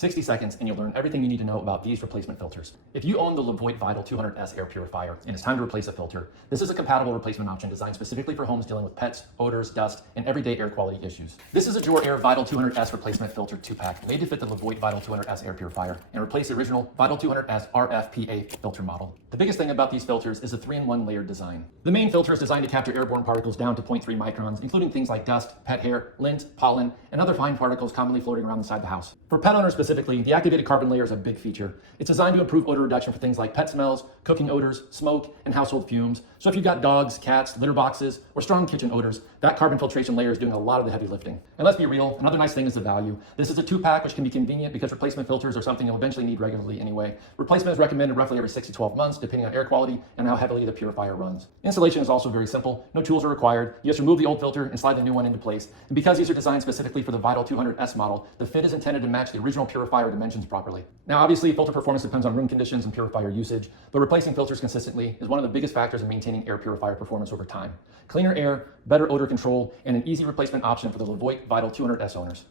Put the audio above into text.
60 seconds and you'll learn everything you need to know about these replacement filters. If you own the LEVOIT Vital 200S Air Purifier and it's time to replace a filter, this is a compatible replacement option designed specifically for homes dealing with pets, odors, dust, and everyday air quality issues. This is a JORAIR Vital 200S replacement filter 2-pack made to fit the LEVOIT Vital 200S Air Purifier and replace the original Vital 200S RFPA filter model. The biggest thing about these filters is the 3-in-1 layered design. The main filter is designed to capture airborne particles down to 0.3 microns, including things like dust, pet hair, lint, pollen, and other fine particles commonly floating around inside the house. For pet owners specifically, the activated carbon layer is a big feature. It's designed to improve odor reduction for things like pet smells, cooking odors, smoke, and household fumes. So if you've got dogs, cats, litter boxes, or strong kitchen odors, that carbon filtration layer is doing a lot of the heavy lifting. And let's be real, another nice thing is the value. This is a 2-pack, which can be convenient because replacement filters are something you'll eventually need regularly anyway. Replacement is recommended roughly every 6 to 12 months, depending on air quality and how heavily the purifier runs. Installation is also very simple. No tools are required. You just remove the old filter and slide the new one into place. And because these are designed specifically for the Vital 200S model, the fit is intended to match the original purifier dimensions properly. Now, obviously, filter performance depends on room conditions and purifier usage, but replacing filters consistently is one of the biggest factors in maintaining air purifier performance over time. Cleaner air, better odor control, and an easy replacement option for the LEVOIT Vital 200S owners.